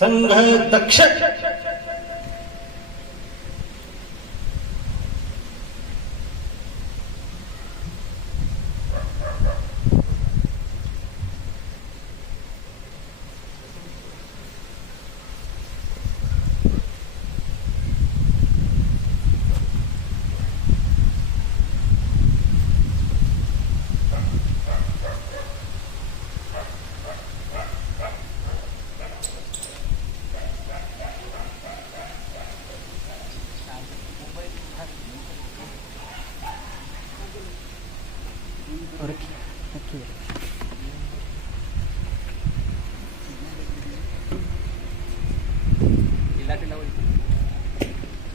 संघ दक्ष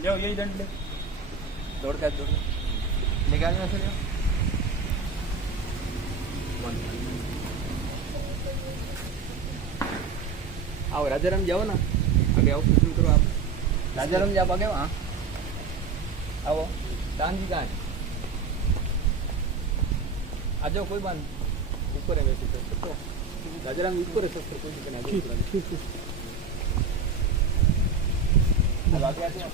लो यही दंड ले दौड़ का दौड़ निकाल में फिर आओ राजाराम जाओ ना आगे आओ शुरू करो आप राजाराम जाओ आगे वहाँ आओ दान जी कहाँ है आ जाओ कोई बात ऊपर है वैसे तो राजाराम ऊपर है शस्त्र कोई दिक्कत नहीं ठीक अब आगे आते हैं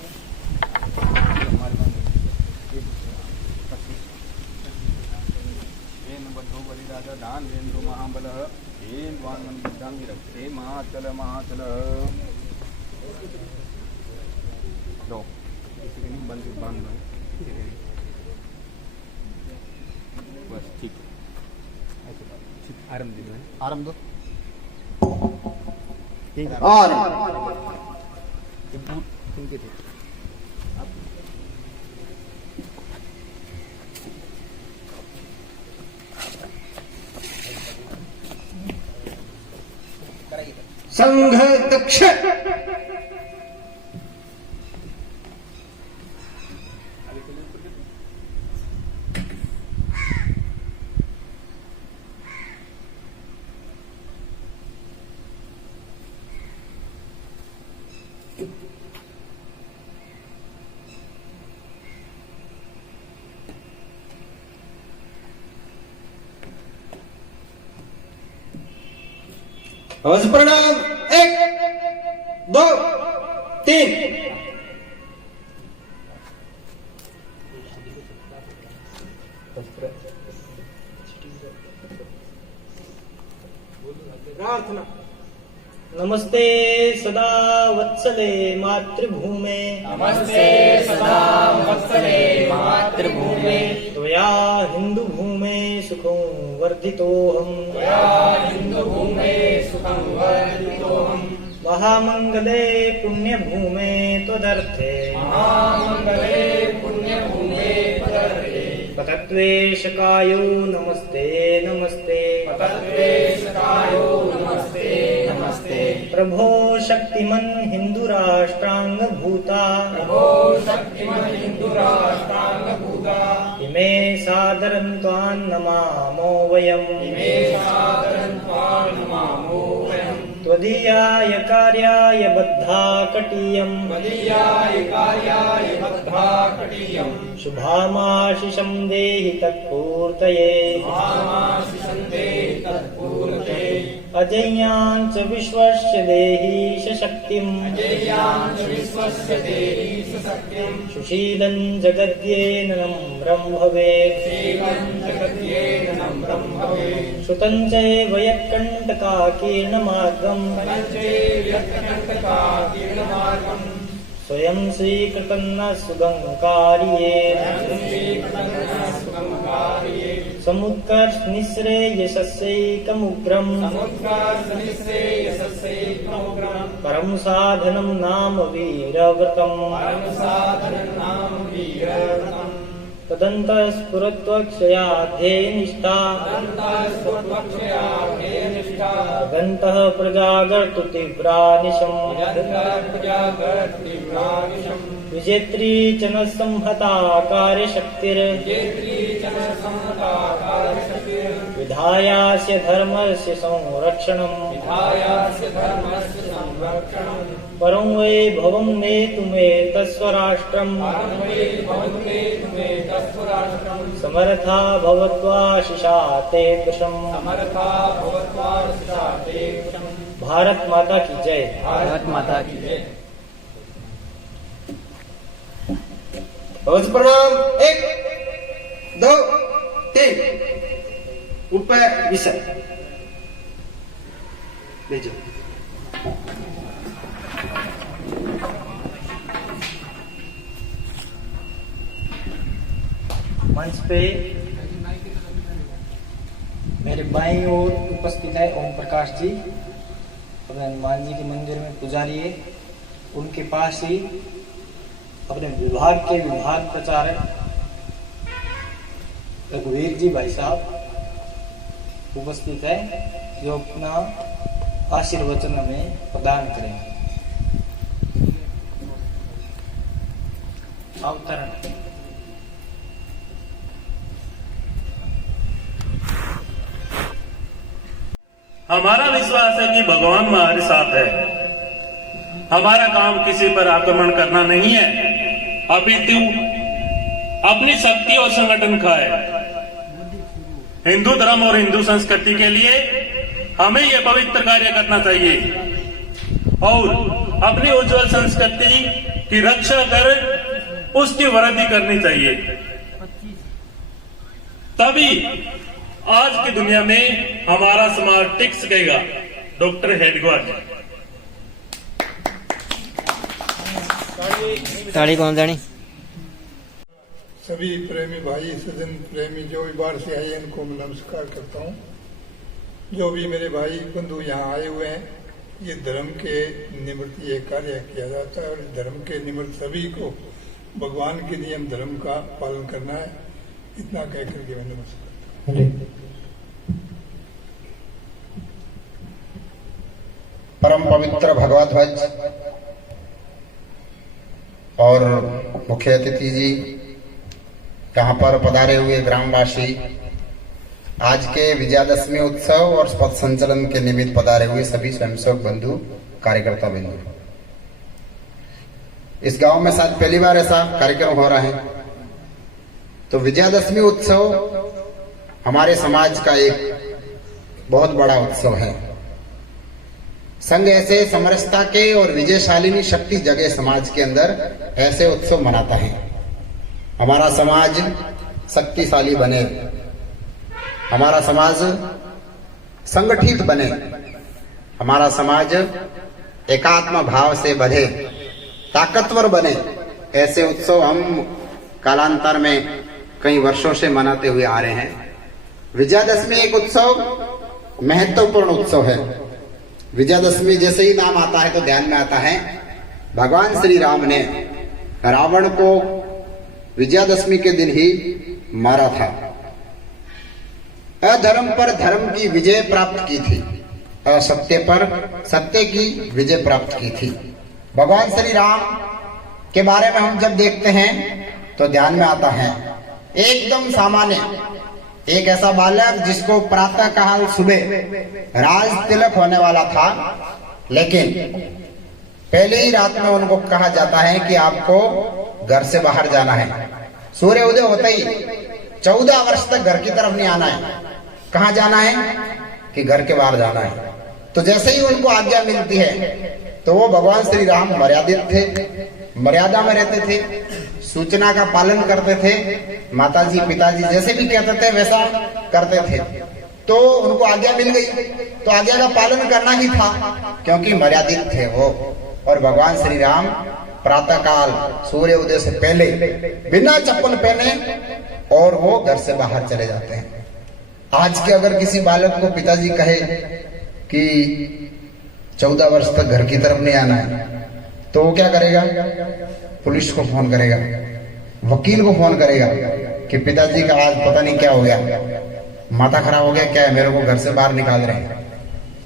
नंबर 2 बलिराजा दान वेन्द्रो महाबल हेन वान मन बुद्धांगी रक्षे महाचल महाचल लो किसी के नहीं बंद बांध दो बस ठीक ठीक आराम दे आराम दो ठीक है और ये बूट इनके थे संघ दक्ष अवश्य प्रणाम 1 2 3 प्रार्थना नमस्ते सदा वत्सले मातृभूमे नमस्ते सदा वत्सले मातृभूमे त्वया हिन्दुभूमे सुखं वर्धितोऽहम् त्वया हिन्दुभूमे सुखं वर्धितोऽहम् महामङ्गले पुण्यभूमे त्वदर्थे महामङ्गले पुण्यभूमे त्वदर्थे पतत्वेशकायो नमस्ते नमस्ते पतत्वेशकायो नमस्ते नमस्ते प्रभो शक्तिमन् हिन्दुराष्ट्राङ्गभूता प्रभो शक्तिमन् हिन्दुराष्ट्राङ्गभूता इमे सादरं त्वां नमामो वयम् इमे सादरं त्वां नमामो वयम् त्वदीयाय कार्याय बद्धा कटीयम् त्वदीयाय कार्याय बद्धा कटीयम् शुभामाशिषं देहि तत्पूर्तये महामाशिषं देहि तत्पूर्ते अजय्यां च विश्वस्य देहि शक्तिम् अजेयां च विश्वस्य देहि सत्यं सुशीलं जगद्येन नम्रं भवेत् सेवं जगद्येन नम्रं भवेत् श्रुतं चैव यत्कण्टकाकीर्णमार्गम् पञ्चे व्यक्तकण्टकाकीर्णमार्गं स्वयं स्वीकृतं न सुगङ्कार्येण सुगमकार्ये समुत्कर्षनिःश्रेयसस्यैकमुग्रम् समुद्राश्रयसस्यैकमुग्रं परं साधनं नाम वीरव्रतम् परमसाधनं नाम वीरव्रतम् तदन्तःस्फुरत्वक्षयाध्ये निष्ठा अनन्तस्वत्वक्षया निष्ठा गन्तः प्रजागर्तु तीव्रानिशम् यदन्तर्प्रजागर्तिव्रानिशम् विजेत्री च न संहता कार्यशक्तिर् विधायास्य धर्मस्य संरक्षणम् विधायास्य धर्मस्य संरक्षणम् परं वैभवं नेतुमेतत्स्वराष्ट्रम् परं वैभवमेतुमेतत्स्वराष्ट्रम् समर्था भवत्वाशिषा ते दृशम् समर्था भवत्वार्षा ते कृशम् भारत माता की जय। भारत माता की जय। ध्वज प्रणाम। 1 2 3 ऊपर विषय भेजो। मंच पे मेरे बाईं ओर उपस्थित है ओम प्रकाश जी, अपने हनुमान जी के मंदिर में पुजारी है। उनके पास ही अपने विभाग के विभाग प्रचारक रघुवीर जी भाई साहब उपस्थित है, जो अपना आशीर्वचन हमें प्रदान करेंगे। अवतरण। हमारा विश्वास है कि भगवान हमारे साथ है। हमारा काम किसी पर आक्रमण करना नहीं है, अपितु अपनी शक्ति और संगठन का है। हिंदू धर्म और हिंदू संस्कृति के लिए हमें यह पवित्र कार्य करना चाहिए और अपनी उज्जवल संस्कृति की रक्षा कर उसकी वृद्धि करनी चाहिए। तभी आज की दुनिया में हमारा समाज टिक सकेगा। डॉक्टर हेडगेवार जी। ताड़ी कौन जानी। सभी प्रेमी भाई सजन प्रेमी जो भी बाहर से आए इनको मैं नमस्कार करता हूँ। जो भी मेरे भाई बंधु यहाँ आए हुए हैं, ये धर्म के निमित्त ये कार्य किया जाता है और धर्म के निमित्त सभी को भगवान के नियम धर्म का पालन करना है। इतना कह करके मैं नमस्कार। परम पवित्र भगवत ध्वज और मुख्य अतिथि जी, यहाँ पर पधारे हुए ग्रामवासी, आज के विजयादशमी उत्सव और पथ संचलन के निमित्त पधारे हुए सभी स्वयंसेवक बंधु, कार्यकर्ता बंधु। इस गांव में शायद पहली बार ऐसा कार्यक्रम हो रहा है। तो विजयादशमी उत्सव हमारे समाज का एक बहुत बड़ा उत्सव है। संघ ऐसे समरसता के और विजयशालिनी शक्ति जगह समाज के अंदर ऐसे उत्सव मनाता है। हमारा समाज शक्तिशाली बने, हमारा समाज संगठित बने, हमारा समाज एकात्म भाव से बढ़े, ताकतवर बने, ऐसे उत्सव हम कालांतर में कई वर्षों से मनाते हुए आ रहे हैं। विजयादशमी एक उत्सव महत्वपूर्ण उत्सव है। विजयादशमी जैसे ही नाम आता है तो ध्यान में आता है भगवान श्री राम ने रावण को विजयादशमी के दिन ही मारा था। अधर्म पर धर्म की विजय प्राप्त की थी, असत्य पर सत्य की विजय प्राप्त की थी। भगवान श्री राम के बारे में हम जब देखते हैं तो ध्यान में आता है एकदम सामान्य एक ऐसा बालक जिसको प्रातः काल सुबह राज तिलक होने वाला था, लेकिन पहले ही रात में उनको कहा जाता है कि आपको घर से बाहर जाना है। सूर्य उदय होते ही 14 वर्ष तक घर की तरफ नहीं आना है। कहाँ जाना है कि घर के बाहर जाना है। तो जैसे ही उनको आज्ञा मिलती है तो वो भगवान श्री राम मर्यादित थे, मर्यादा में रहते थे, सूचना का पालन करते थे। माताजी पिताजी जैसे भी कहते थे वैसा करते थे। तो उनको आज्ञा मिल गई तो आज्ञा का पालन करना ही था, क्योंकि मर्यादित थे वो। और भगवान श्री राम प्रातः काल सूर्य उदय से पहले बिना चप्पल पहने और वो घर से बाहर चले जाते हैं। आज के अगर किसी बालक को पिताजी कहे कि 14 वर्ष तक घर की तरफ नहीं आना है तो वो क्या करेगा? पुलिस को फोन करेगा, वकील को फोन करेगा कि पिताजी का आज पता नहीं क्या हो गया, माथा खराब हो गया, क्या है, मेरे को घर से बाहर निकाल रहे हैं।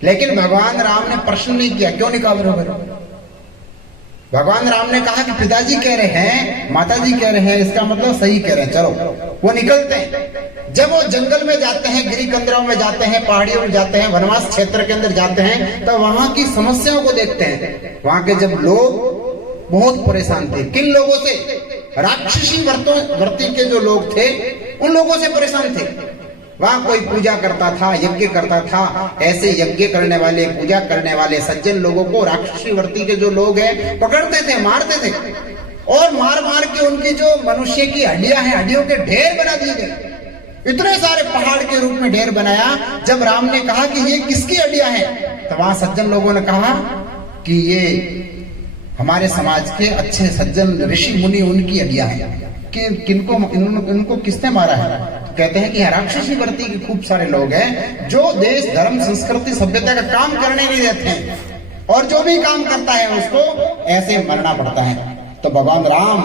लेकिन भगवान राम ने प्रश्न नहीं किया क्यों निकाल रहे हो मेरे को। भगवान राम ने कहा कि पिताजी कह रहे हैं, माताजी कह रहे हैं, इसका मतलब सही कह रहे हैं, चलो। वो निकलते हैं। जब वो जंगल में जाते हैं, गिरी कंदरों में जाते हैं, पहाड़ियों में जाते हैं, वनवास क्षेत्र के अंदर जाते हैं, तो वहां की समस्याओं को देखते हैं। वहां के जब लोग बहुत परेशान थे, किन लोगों से? राक्षसी वृत्ति के जो लोग थे उन लोगों से परेशान थे। वहां कोई पूजा करता था, यज्ञ करता था। ऐसे यज्ञ करने वाले, पूजा करने वाले सज्जन लोगों को राक्षसी वर्ती के जो लोग हैं पकड़ते थे, मारते थे, और मार मार के उनकी जो मनुष्य की हड्डियां हैं, हड्डियों के ढेर बना दिए गए। इतने सारे पहाड़ के रूप में ढेर बनाया। जब राम ने कहा कि ये किसकी हड्डियां हैं, तो वहां सज्जन लोगों ने कहा कि ये हमारे समाज के अच्छे सज्जन ऋषि मुनि उनकी हड्डियां हैं। कि किनको इनको किसने मारा है? तो कहते हैं कि राक्षसी वर्ती के खूब सारे लोग हैं जो देश, धर्म, संस्कृति, सभ्यता का काम करने नहीं देते हैं, और जो भी काम करता है उसको ऐसे मरना पड़ता है। तो भगवान राम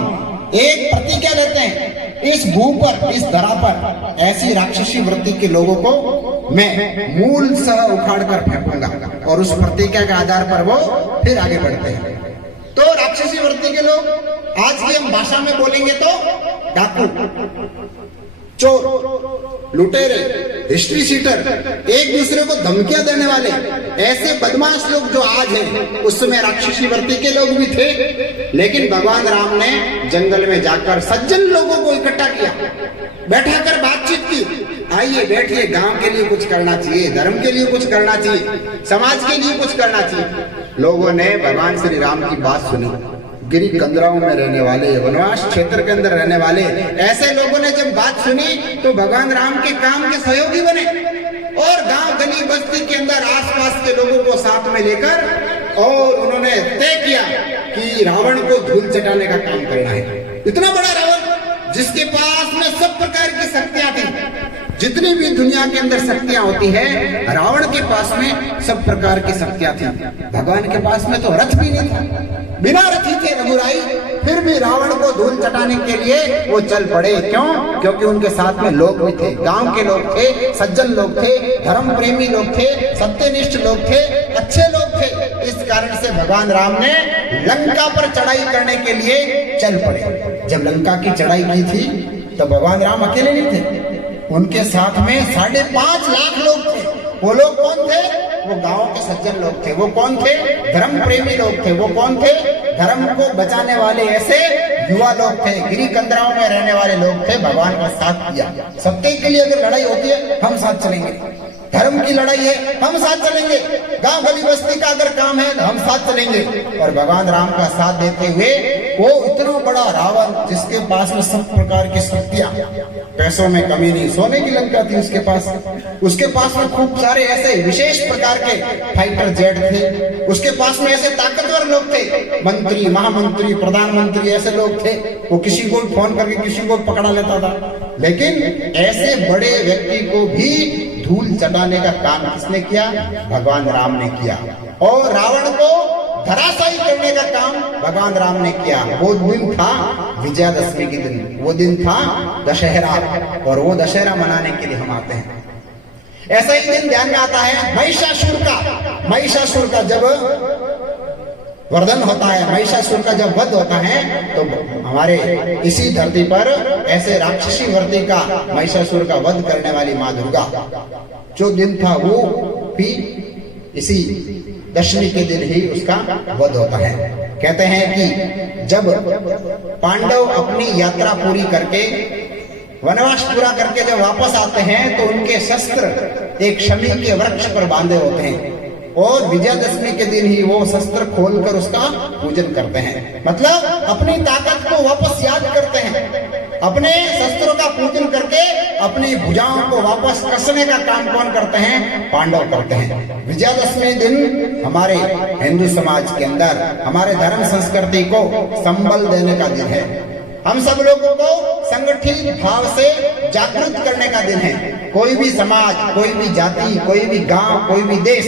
एक प्रतिज्ञा लेते हैं, इस भू पर, इस धरा पर ऐसी राक्षसी वृत्ति के लोगों को मैं मूल सह उखाड़ कर फेंकूंगा, और उस प्रतिज्ञा के आधार पर वो फिर आगे बढ़ते हैं। तो राक्षसी वृत्ति के लोग आज की हम भाषा में बोलेंगे तो डाकू, चोर, लुटेरे, हिस्ट्री सीटर, एक दूसरे को धमकियां देने वाले ऐसे बदमाश लोग जो आज हैं, उस समय राक्षसी वर्ती के लोग भी थे। लेकिन भगवान राम ने जंगल में जाकर सज्जन लोगों को इकट्ठा किया, बैठाकर बातचीत की। आइए बैठिए, गांव के लिए कुछ करना चाहिए, धर्म के लिए कुछ करना चाहिए, समाज के लिए कुछ करना चाहिए। लोगों ने भगवान श्री राम की बात सुनी। गिरी कंदराओं में रहने वाले, वनवास क्षेत्र के अंदर रहने वाले ऐसे लोगों ने जब बात सुनी तो भगवान राम के काम के सहयोगी बने, और गांव, गली, बस्ती के अंदर आसपास के लोगों को साथ में लेकर और उन्होंने तय किया कि रावण को धूल चटाने का काम करना है। इतना बड़ा रावण जिसके पास में सब प्रकार की शक्तियां थी, जितनी भी दुनिया के अंदर शक्तियां होती है, रावण के पास में सब प्रकार की शक्तियां थी। भगवान के पास में तो रथ भी नहीं था, बिना रथी थे रघुराई, फिर भी रावण को धूल चटाने के लिए वो चल पड़े। क्यों? क्योंकि उनके साथ में लोग भी थे, गांव के लोग थे, सज्जन लोग थे, धर्म प्रेमी लोग थे, सत्यनिष्ठ लोग थे, अच्छे लोग थे। इस कारण से भगवान राम ने लंका पर चढ़ाई करने के लिए चल पड़े। जब लंका की चढ़ाई की थी तो भगवान राम अकेले नहीं थे, उनके साथ में 5.5 लाख लोग थे। वो लोग कौन थे? वो गांव के सज्जन लोग थे। वो कौन थे? धर्म प्रेमी लोग थे। वो कौन थे? धर्म को बचाने वाले ऐसे युवा लोग थे, गिरी कंदराओं में रहने वाले लोग थे। भगवान का साथ दिया। सत्य के लिए अगर लड़ाई होती है हम साथ चलेंगे, धर्म की लड़ाई है हम साथ चलेंगे, गांव गली बस्ती का अगर काम है तो हम साथ चलेंगे। और भगवान राम का साथ देते हुए वो इतना बड़ा रावण जिसके पास में सब प्रकार की शक्तियां, पैसों में कमी नहीं, सोने की लंका थी उसके पास में खूब सारे ऐसे विशेष प्रकार के फाइटर जेट थे, उसके पास में ऐसे ताकतवर लोग थे, मंत्री, महामंत्री, प्रधानमंत्री ऐसे लोग थे। वो किसी को फोन करके किसी को पकड़ा लेता था। लेकिन ऐसे बड़े व्यक्ति को भी धूल चटाने का काम किसने किया? भगवान राम ने किया। और रावण को धराशायी करने का काम भगवान राम ने किया। वो दिन था विजयादशमी के दिन, वो दिन था दशहरा, और वो दशहरा मनाने के लिए हम आते हैं। ऐसा ही दिन ध्यान में आता है महिषासुर का जब वर्धन होता है, महिषासुर का जब वध होता है, तो हमारे इसी धरती पर ऐसे राक्षसी वर्ती का, महिषासुर का वध करने वाली माँ दुर्गा जो दिन था वो भी इसी दशमी के दिन ही उसका वध होता है। कहते हैं कि जब पांडव अपनी यात्रा पूरी करके, वनवास पूरा करके जब वापस आते हैं तो उनके शस्त्र एक शमी के वृक्ष पर बांधे होते हैं, और विजयादशमी के दिन ही वो शस्त्र खोलकर उसका पूजन करते हैं। मतलब अपनी ताकत को वापस याद करते हैं। अपने शस्त्रों का पूजन करके अपनी भुजाओं को वापस कसने का काम कौन करते हैं? पांडव करते हैं। विजयादशमी दिन हमारे हिंदू समाज के अंदर हमारे धर्म संस्कृति को संबल देने का दिन है। हम सब लोगों को संगठित भाव से जागृत करने का दिन है। कोई भी समाज, कोई भी जाति, कोई भी गांव, कोई भी देश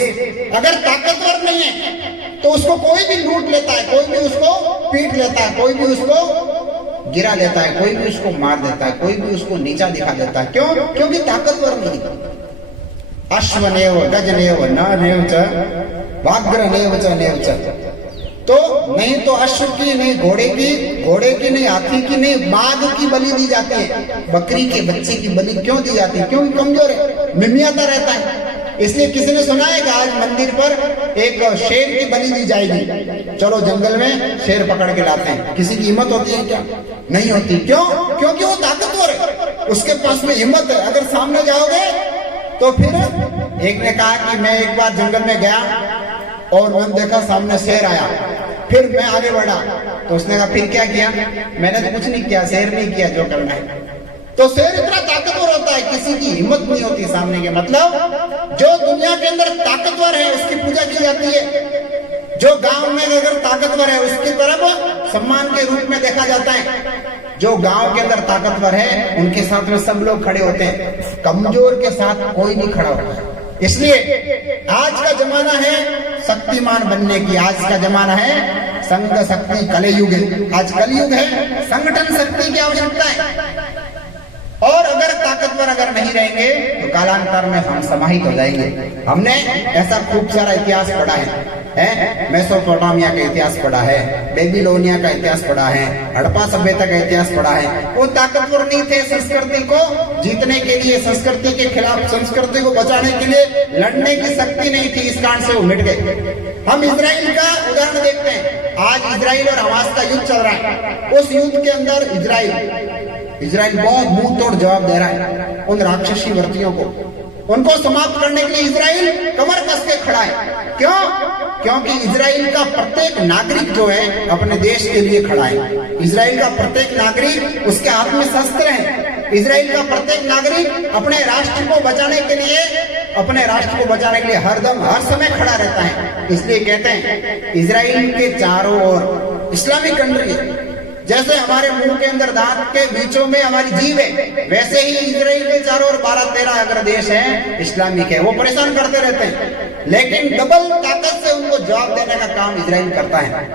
अगर ताकतवर नहीं है तो उसको कोई भी लूट लेता है, कोई भी उसको पीट लेता है, कोई भी उसको गिरा देता है, कोई भी उसको मार देता है, कोई भी उसको नीचा दिखा देता है। क्यों? क्योंकि ताकतवर नहीं। अश्वनेव गजनेव नेव च व्याघ्रनेव च नेव च। तो नहीं तो अश्व की, नहीं घोड़े की, नहीं हाथी की, नहीं बाघ की बलि दी जाती है। बकरी के बच्चे की बलि क्यों दी जाती है? क्योंकि कमजोर है, मिमियाता रहता है। इसलिए किसी ने सुना है कि आज मंदिर पर एक शेर की बलि दी जाएगी, चलो जंगल में शेर पकड़ के लाते हैं। किसी की हिम्मत होती है क्या? नहीं होती। क्यों? क्योंकि वो ताकतवर है। उसके पास में हिम्मत है। अगर सामने जाओगे तो फिर एक ने कहा कि मैं एक बार जंगल में गया और मैंने देखा सामने शेर आया, फिर मैं आगे बढ़ा। तो उसने कहा फिर क्या किया? मैंने तो कुछ नहीं किया, शेर नहीं किया जो करना है। तो शेर इतना ताकतवर होता है, किसी की हिम्मत नहीं होती सामने के। मतलब जो दुनिया के अंदर ताकतवर है उसकी पूजा की जाती है, जो गांव में अगर ताकतवर है उसकी तरफ सम्मान के रूप में देखा जाता है। जो गांव के अंदर ताकतवर है उनके साथ में सब लोग खड़े होते हैं, कमजोर के साथ कोई नहीं खड़ा होता। इसलिए आज का जमाना है शक्तिमान बनने की, आज का जमाना है संघ शक्ति कलयुग है। आज कलयुग है, संगठन शक्ति की आवश्यकता है। और अगर ताकतवर अगर नहीं रहेंगे तो कालांतर में हम समाहित हो जाएंगे। हमने ऐसा खूब सारा इतिहास पढ़ा है, मेसोपोटामिया का इतिहास पढ़ा है, बेबीलोनिया का इतिहास पढ़ा है, हड़प्पा सभ्यता का इतिहास पढ़ा है। वो ताकतवर नहीं थे संस्कृति को जीतने के लिए, संस्कृति के खिलाफ, संस्कृति को बचाने के लिए लड़ने की शक्ति नहीं थी, इस कारण से वो मिट गए। हम इजराइल का उदाहरण देखते हैं। आज इजराइल और हमास का युद्ध चल रहा है। उस युद्ध के अंदर इजराइल बहुत मुंह तोड़ जवाब दे रहा है उन राक्षसी वर्तियों को। उनको समाप्त करने के लिए इजराइल कमर कस के खड़ा है। क्यों? क्योंकि इजराइल का प्रत्येक नागरिक जो है अपने देश के लिए खड़ा है। इजराइल का प्रत्येक नागरिक, उसके हाथ में शस्त्र है। इजराइल का प्रत्येक नागरिक अपने राष्ट्र को बचाने के लिए, अपने राष्ट्र को बचाने के लिए हरदम हर समय खड़ा रहता है। इसलिए कहते हैं इजराइल के चारों ओर इस्लामिक कंट्री है। जैसे हमारे मुंह के अंदर दांत के बीचों में हमारी जीभ है, वैसे ही इजराइल के चारों ओर 12-13 अगर देश हैं इस्लामिक है। वो परेशान करते रहते हैं, लेकिन डबल ताकत से उनको जवाब देने का काम इजराइल करता है।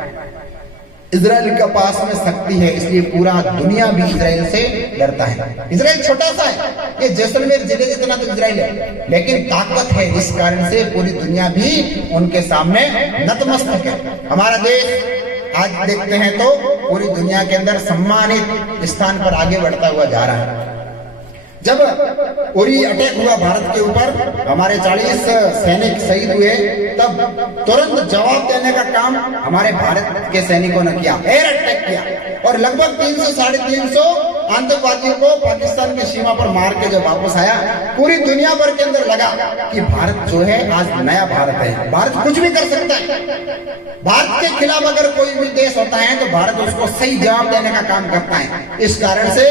इजराइल के पास में शक्ति है, इसलिए पूरा दुनिया भी इजराइल से डरता है। इजराइल छोटा सा है, ये जैसलमेर जिले जितना तो इजराइल है, लेकिन ताकत है। इस कारण से पूरी दुनिया भी उनके सामने नतमस्तक है। हमारा देश आज देखते हैं तो पूरी दुनिया के अंदर सम्मानित स्थान पर आगे बढ़ता हुआ जा रहा है। जब उरी अटैक हुआ भारत के ऊपर, हमारे 40 सैनिक शहीद हुए, तब तुरंत जवाब देने का काम हमारे भारत के सैनिकों ने किया, एयर अटैक किया और लगभग 300-350 आतंकवादियों को पाकिस्तान की सीमा पर मार के जब वापस आया, पूरी दुनिया भर के अंदर लगा कि भारत जो है आज नया भारत है, भारत कुछ भी कर सकता है। भारत के खिलाफ अगर कोई भी देश होता है तो भारत उसको सही जवाब देने का काम करता है। इस कारण से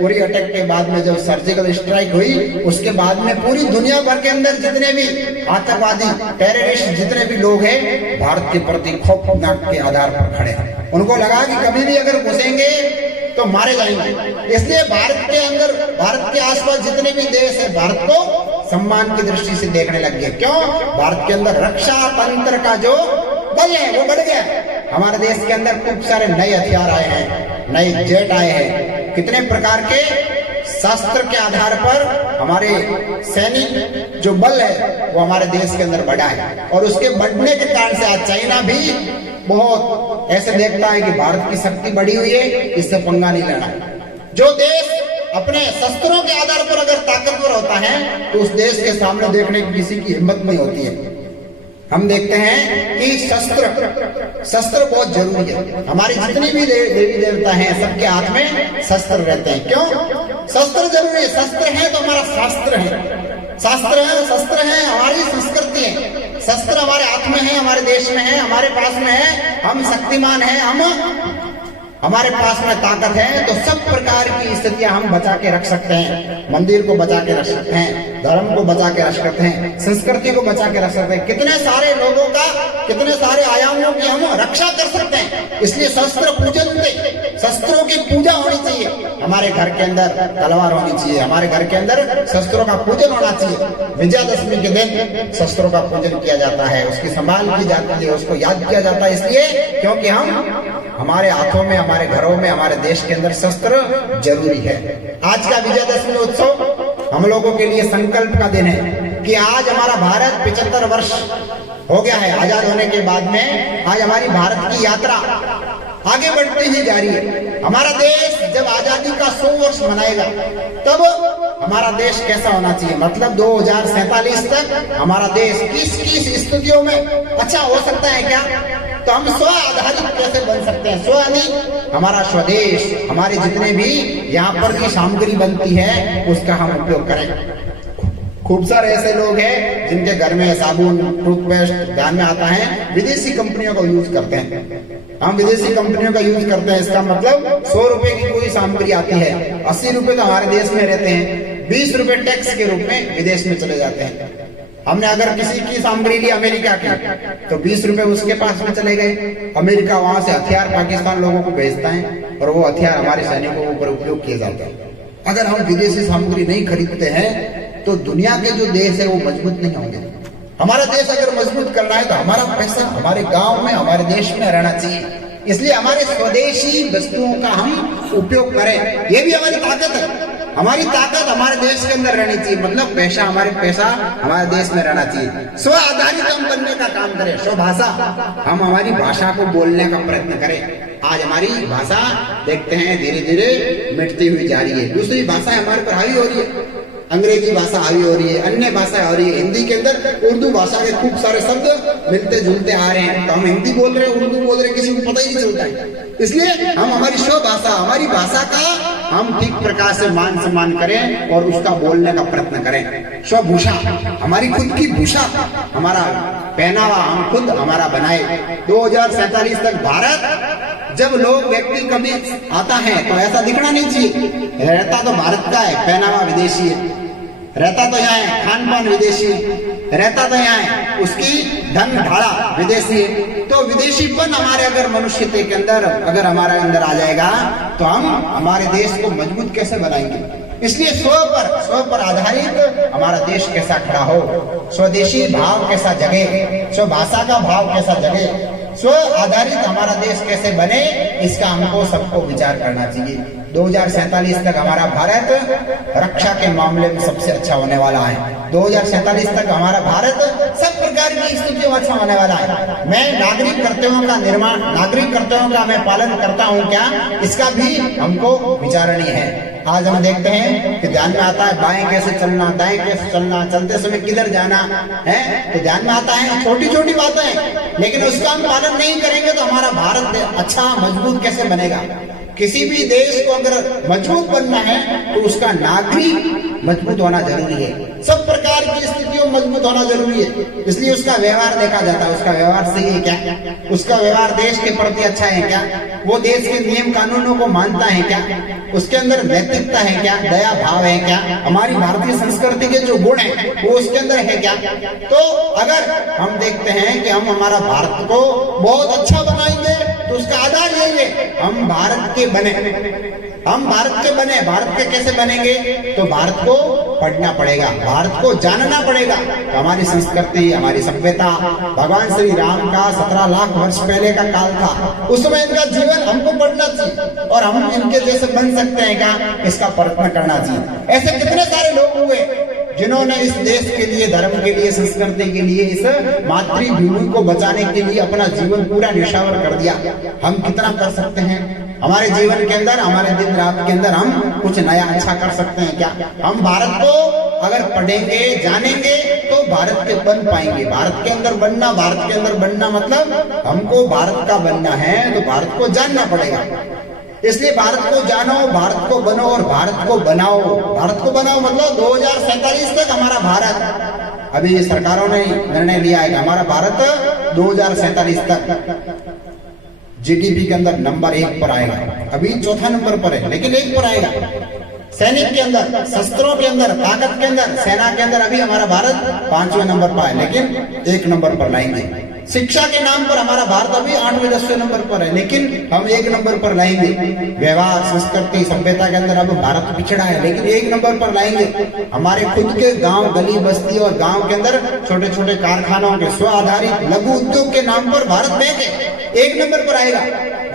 उरी अटैक के बाद में जब सर्जिकल स्ट्राइक हुई, उसके बाद में पूरी दुनिया भर के अंदर जितने भी आतंकवादी, टेररिस्ट, जितने भी लोग हैं, भारत के प्रति खौफनाक के आधार पर खड़े हैं। उनको लगा कि कभी भी अगर घुसेंगे तो मारे जाएंगे। इसलिए भारत के अंदर, भारत के आसपास जितने भी देश है, भारत को सम्मान की दृष्टि से देखने लग गए। क्यों? भारत के अंदर रक्षा तंत्र का जो बल है वो बढ़ गया। हमारे देश के अंदर खूब सारे नए हथियार आए हैं, नए जेट आए हैं, कितने प्रकार के शस्त्र के आधार पर हमारे सैनिक जो बल है वो हमारे देश के अंदर बढ़ा है। और उसके बढ़ने के कारण से आज चाइना भी बहुत ऐसे देखता है कि भारत की शक्ति बढ़ी हुई है, इससे पंगा नहीं लेना। जो देश अपने शस्त्रों के आधार पर अगर ताकतवर होता है तो उस देश के सामने देखने की किसी की हिम्मत नहीं होती है। हम देखते हैं कि शस्त्र बहुत जरूरी है। हमारी जितनी भी देवी देवता हैं सबके हाथ में शस्त्र रहते हैं। क्यों? शस्त्र जरूरी है। शस्त्र है तो हमारा शास्त्र है, शस्त्र है हमारी संस्कृति है। शस्त्र हमारे हाथ में है, हमारे देश में है, हमारे पास में है, हम शक्तिमान हैं, हमारे पास में ताकत है, तो सब प्रकार की स्थितियां हम बचा के रख सकते हैं। मंदिर को बचा के रख सकते हैं, धर्म को बचा के रख सकते हैं, संस्कृति को बचा के रख सकते हैं, कितने सारे लोगों का, कितने सारे आयामों की हम रक्षा कर सकते हैं। इसलिए शस्त्र पूजन से, शस्त्रों की पूजा होनी चाहिए। हमारे घर के अंदर तलवार होनी चाहिए, हमारे घर के अंदर शस्त्रों का पूजन होना चाहिए। विजयादशमी के दिन शस्त्रों का पूजन किया जाता है, उसकी संभाल की जाती है, उसको याद किया जाता है। इसलिए क्योंकि हमारे हाथों में, हमारे घरों में, हमारे देश के अंदर शस्त्र जरूरी है। आज का विजयादशमी उत्सव हम लोगों के लिए संकल्प का दिन है कि आज हमारा भारत 75 वर्ष हो गया है आजाद होने के बाद में। आज हमारी भारत की यात्रा आगे बढ़ती ही जा रही है। हमारा देश जब आजादी का 100 वर्ष मनाएगा तब हमारा देश कैसा होना चाहिए, मतलब 2047 तक हमारा देश किस किस स्थितियों में अच्छा हो सकता है क्या, तो हम स्व आधारित कैसे बन सकते हैं? स्व यानी हमारा स्वदेश, हमारे जितने भी यहाँ पर की सामग्री बनती है उसका हम उपयोग करें। खूब सारे ऐसे लोग हैं जिनके घर में साबुन, टूथपेस्ट ध्यान में आता है विदेशी कंपनियों का यूज करते हैं। हम विदेशी कंपनियों का यूज करते हैं, इसका मतलब 100 रुपए की कोई सामग्री आती है, 80 रुपए तो हमारे देश में रहते हैं, 20 रुपए टैक्स के रूप में विदेश में चले जाते हैं। हमने अगर किसी की सामग्री ली अमेरिका की तो 20 रुपए उसके पास में चले गए। अमेरिका वहां से हथियार पाकिस्तान लोगों को भेजता है और वो हथियार हमारे सैनिकों के ऊपर उपयोग किए जाते हैं। अगर हम विदेशी सामग्री नहीं खरीदते हैं तो दुनिया के जो देश है वो मजबूत नहीं होंगे। हमारा देश अगर मजबूत करना है तो हमारा पैसा हमारे गांव में, हमारे देश में रहना चाहिए। इसलिए हमारे स्वदेशी वस्तुओं का हम उपयोग करें, ये भी हमारी ताकत है। हमारी ताकत हमारे देश के अंदर रहनी चाहिए, मतलब पैसा हमारे देश में रहना चाहिए। स्व आधारित हम बनने का काम करें। स्वभाषा, हम हमारी भाषा को बोलने का प्रयत्न करें। आज हमारी भाषा देखते हैं धीरे धीरे मिटती हुई जा रही है। दूसरी भाषा हमारे पर हावी हो रही है, अंग्रेजी भाषा हावी हो रही है, अन्य भाषा हो रही है। हिंदी के अंदर उर्दू भाषा के खूब सारे शब्द मिलते जुलते आ रहे हैं, तो हम हिंदी बोल रहे हैं, उर्दू बोल रहे हैं, किसी को पता ही नहीं चलता है। इसलिए हम हमारी स्वभाषा, हमारी भाषा का हम ठीक प्रकार से मान सम्मान करें और उसका बोलने का प्रयत्न करें। स्वभूषा, हमारी खुद की भूषा, हमारा पहनावा हम खुद हमारा बनाए। 2047 तक भारत, जब लोग व्यक्ति कभी आता है तो ऐसा दिखना नहीं चाहिए रहता तो भारत का है, पहनावा विदेशी है, रहता तो यहाँ है, खान पान विदेशी है, रहता तो यहाँ है, उसकी ढंग ढाड़ा विदेशी है। तो विदेशीपन हमारे अगर मनुष्यते के अंदर अगर हमारे अंदर आ जाएगा तो हम हमारे देश को मजबूत कैसे बनाएंगे? इसलिए स्व पर आधारित हमारा देश कैसा खड़ा हो, स्वदेशी भाव कैसा जगे, स्वभाषा का भाव कैसा जगे, स्व आधारित हमारा देश कैसे बने, इसका हमको सबको विचार करना चाहिए। 2047 तक हमारा भारत रक्षा के मामले में सबसे अच्छा होने वाला है। 2047 तक हमारा भारत सब प्रकार की स्थितियों में अच्छा होने वाला है। मैं नागरिक कर्तव्यों का निर्माण, नागरिक कर्तव्यों का मैं पालन करता हूँ क्या, इसका भी हमको विचारणीय है। आज हम देखते हैं कि ध्यान में आता है बाएं कैसे चलना, दाएं कैसे चलना, चलते समय किधर जाना है, तो ध्यान में आता है छोटी छोटी बातें, लेकिन उसका हम पालन नहीं करेंगे तो हमारा भारत अच्छा मजबूत कैसे बनेगा? किसी भी देश को अगर मजबूत बनना है तो उसका नागरिक मजबूत होना जरूरी है, सब प्रकार की स्थितियों में मजबूत होना जरूरी है। इसलिए उसका व्यवहार देखा जाता है, उसका व्यवहार सही है क्या, उसका व्यवहार देश के प्रति अच्छा है क्या, वो देश के नियम कानूनों को मानता है क्या, उसके अंदर नैतिकता है क्या, दया भाव है क्या, हमारी भारतीय संस्कृति के जो गुण है वो उसके अंदर है क्या। तो अगर हम देखते हैं कि हम हमारा भारत को बहुत अच्छा बनाएंगे तो उसका आधार यही है, हम भारत के बने, हम भारत के बने। भारत के कैसे बनेंगे? तो भारत को पढ़ना पड़ेगा, भारत को जानना पड़ेगा। तो हमारी संस्कृति, हमारी सभ्यता, भगवान श्री राम का 17 लाख वर्ष पहले का काल था, उस समय इनका जीवन हमको पढ़ना चाहिए और हम इनके जैसे बन सकते हैं क्या, इसका प्रयत्न करना चाहिए। ऐसे कितने सारे लोग हुए जिन्होंने इस देश के लिए, धर्म के लिए, संस्कृति के लिए, इस मातृभूमि को बचाने के लिए अपना जीवन पूरा निशावर कर दिया। हम कितना कर सकते हैं हमारे जीवन के अंदर, हमारे दिन रात के अंदर हम कुछ नया अच्छा कर सकते हैं क्या? हम भारत को अगर पढ़ेंगे, जानेंगे तो भारत के बन पाएंगे। भारत के अंदर बनना, भारत के अंदर बनना मतलब हमको भारत का बनना है तो भारत को जानना पड़ेगा। इसलिए भारत को जानो, भारत को बनो और भारत को बनाओ। भारत को बनाओ मतलब 2047 तक हमारा भारत, अभी सरकारों ने निर्णय लिया है कि हमारा भारत 2047 तक जीडीपी के अंदर नंबर 1 पर आएगा। अभी चौथा नंबर पर है लेकिन 1 पर आएगा। सैनिक के अंदर, शस्त्रों के अंदर, ताकत के अंदर, सेना के अंदर अभी हमारा भारत 5वें नंबर पर है लेकिन 1 नंबर पर लाएंगे। शिक्षा के नाम पर हमारा भारत अभी 8वें 10वें नंबर पर है लेकिन हम 1 नंबर पर लाएंगे। व्यवहार, संस्कृति, सभ्यता के अंदर अब भारत पिछड़ा है लेकिन 1 नंबर पर लाएंगे। हमारे खुद के गांव, गली, बस्ती और गांव के अंदर छोटे छोटे कारखानों के स्व आधारित लघु उद्योग के नाम पर भारत में 1 नंबर पर आएगा।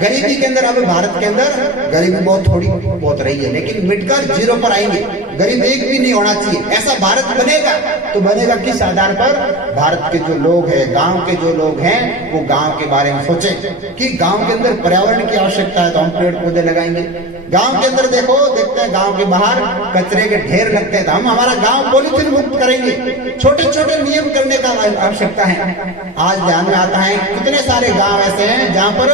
गरीबी के अंदर, अब भारत के अंदर गरीबी बहुत थोड़ी बहुत रही है, लेकिन मिटकर जीरो पर आएंगे। गरीब एक भी नहीं होना चाहिए। ऐसा भारत बनेगा तो बनेगा किस आधार पर? भारत के जो लोग हैं, गांव के जो लोग हैं, वो गांव के बारे में सोचें कि गांव के अंदर पर्यावरण की आवश्यकता है तो हम पेड़ पौधे लगाएंगे। गांव के अंदर देखते हैं गांव के बाहर कचरे के ढेर लगते हैं तो हम हमारा गांव पॉलीथीन मुक्त करेंगे। छोटे छोटे नियम करने का आवश्यकता है। आज ध्यान में आता है कितने सारे गांव ऐसे हैं जहां पर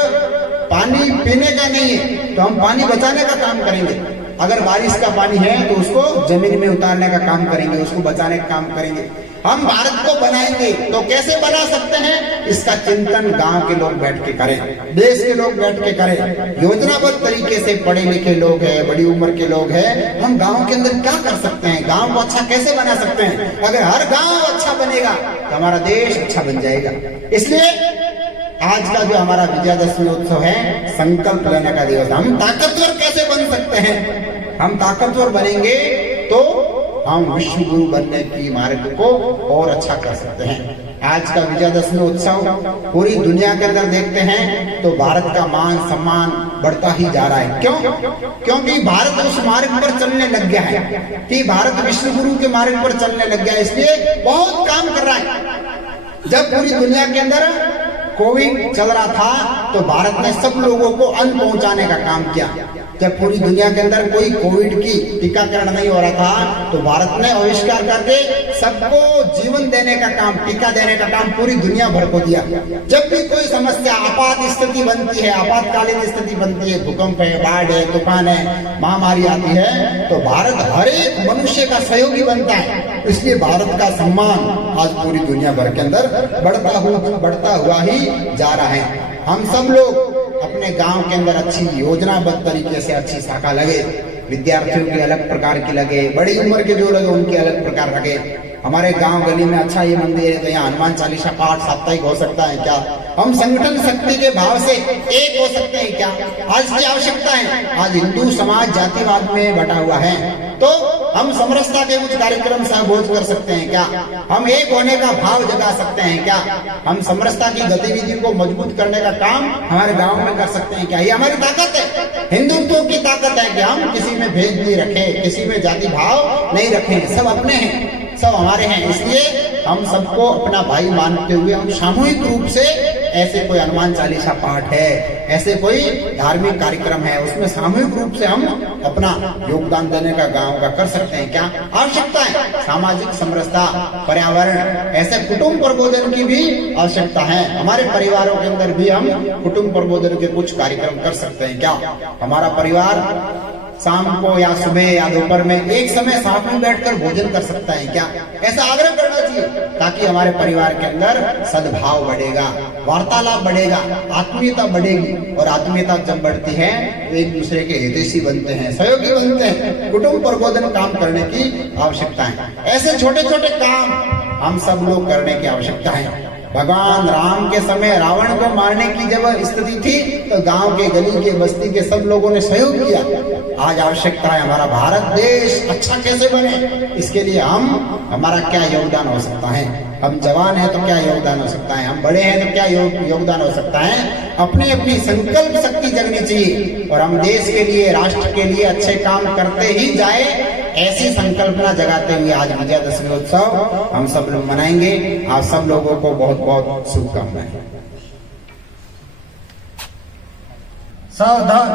पानी पीने का नहीं है तो हम पानी बचाने का काम करेंगे। अगर बारिश का पानी है तो उसको जमीन में उतारने का काम करेंगे, उसको बचाने का काम करेंगे। हम भारत को बनाएंगे तो कैसे बना सकते हैं? इसका चिंतन गांव के लोग बैठ के करें, देश के लोग बैठ के करें। योजनाबद्ध तरीके से पढ़े लिखे लोग हैं, बड़ी उम्र के लोग हैं, हम गांव के अंदर क्या कर सकते हैं, गांव को अच्छा कैसे बना सकते हैं? अगर हर गांव अच्छा बनेगा तो हमारा देश अच्छा बन जाएगा। इसलिए आज का जो हमारा विजयादशमी उत्सव है, संकल्प लेने का दिवस। हम ताकतवर कैसे बन सकते हैं? हम ताकतवर बनेंगे तो हम विश्व गुरु बनने की मार्ग को और अच्छा कर सकते हैं। आज का विजयादशमी उत्सव पूरी दुनिया के अंदर देखते हैं तो भारत का मान सम्मान बढ़ता ही जा रहा है। क्यों? क्योंकि भारत उस मार्ग पर चलने लग गया है कि भारत विश्व गुरु के मार्ग पर चलने लग गया है, इसलिए बहुत काम कर रहा है। जब पूरी दुनिया के अंदर कोविड चल रहा था तो भारत ने सब लोगों को अन्न पहुंचाने का काम किया। जब पूरी दुनिया के अंदर कोई कोविड की टीकाकरण नहीं हो रहा था तो भारत ने आविष्कार करके सबको जीवन देने का काम, टीका देने का काम पूरी दुनिया भर को दिया। जब भी कोई समस्या, आपात स्थिति बनती है, आपातकालीन स्थिति बनती है, भूकंप है, बाढ़ है, तूफान है, महामारी आती है तो भारत हर एक मनुष्य का सहयोगी बनता है। इसलिए भारत का सम्मान आज पूरी दुनिया भर के अंदर बढ़ता हुआ ही जा रहा है। हम सब लोग अपने गांव के अंदर अच्छी योजनाबद्ध तरीके से अच्छी शाखा लगे, विद्यार्थियों की अलग प्रकार की लगे, बड़ी उम्र के जो लगे उनके अलग प्रकार लगे। हमारे गांव गली में अच्छा ये मंदिर है तो यहाँ हनुमान चालीसा पाठ साप्ताहिक हो सकता है क्या? हम संगठन शक्ति के भाव से एक हो सकते हैं क्या? आज की आवश्यकता है। आज हिंदू समाज जातिवाद में बटा हुआ है तो हम समरसता के कुछ कार्यक्रम सहभोज कर सकते हैं क्या? हम एक होने का भाव जगा सकते हैं क्या? हम समरसता की गतिविधि को मजबूत करने का काम हमारे गांव में कर सकते हैं क्या? ये हमारी ताकत है, हिंदुत्व की ताकत है कि हम किसी में भेद नहीं रखे, किसी में जाति भाव नहीं रखे, सब अपने हैं, सब हमारे हैं। इसलिए हम सबको अपना भाई मानते हुए हम सामूहिक रूप से ऐसे कोई हनुमान चालीसा पाठ है, ऐसे कोई धार्मिक कार्यक्रम है, उसमें सामूहिक रूप से हम अपना योगदान देने का गांव का कर सकते हैं क्या? आवश्यकता है। सामाजिक समरसता, पर्यावरण, ऐसे कुटुंब प्रबोधन की भी आवश्यकता है। हमारे परिवारों के अंदर भी हम कुटुंब प्रबोधन के कुछ कार्यक्रम कर सकते हैं क्या? हमारा परिवार शाम को या सुबह या दोपहर में एक समय साथ में बैठकर भोजन कर सकता है क्या? ऐसा आग्रह करना चाहिए ताकि हमारे परिवार के अंदर सद्भाव बढ़ेगा, वार्तालाप बढ़ेगा, आत्मीयता बढ़ेगी। और आत्मीयता जब बढ़ती है तो एक दूसरे के हितैषी बनते हैं, सहयोगी बनते हैं। कुटुंब प्रबोधन काम करने की आवश्यकता है। ऐसे छोटे छोटे काम हम सब लोग करने की आवश्यकता है। भगवान राम के समय रावण को मारने की जब स्थिति थी तो गांव के, गली के, बस्ती के सब लोगों ने सहयोग किया। आज आवश्यकता है हमारा भारत देश अच्छा कैसे बने, इसके लिए हमारा क्या योगदान हो सकता है? हम जवान हैं तो क्या योगदान हो सकता है? हम बड़े हैं तो क्या योगदान हो सकता है? अपनी अपनी संकल्प शक्ति जगनी चाहिए और हम देश के लिए, राष्ट्र के लिए अच्छे काम करते ही जाए, ऐसी संकल्पना जगाते हुए आज विजयादशमी उत्सव हम सब लोग मनाएंगे। आप सब लोगों को बहुत बहुत शुभकामनाएं। सावधान,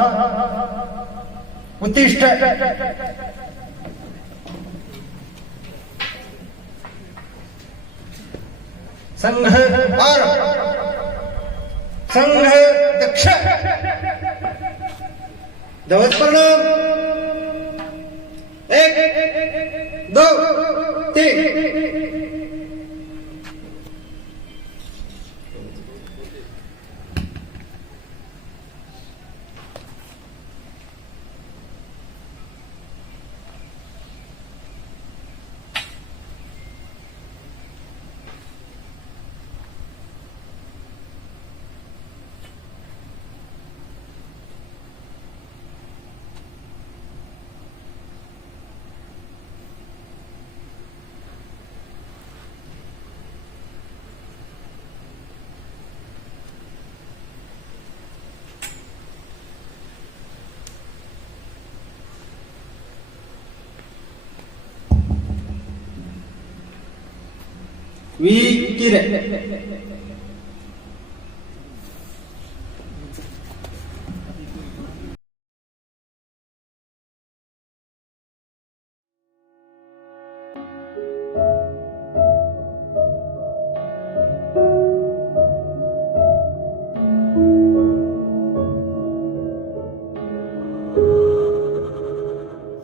उत्तिष्ठ। संघ और संघ दक्ष ध्वज प्रणाम। 1 2 3। विकिरे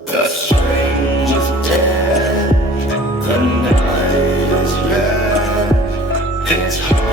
The strangest death, the night is red. It's hard.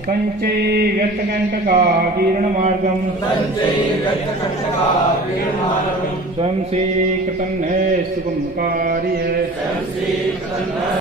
संचय व्यर्थकण्टकाकीर्णमार्गम् स्वयं से कृतन् है सुगम कार्य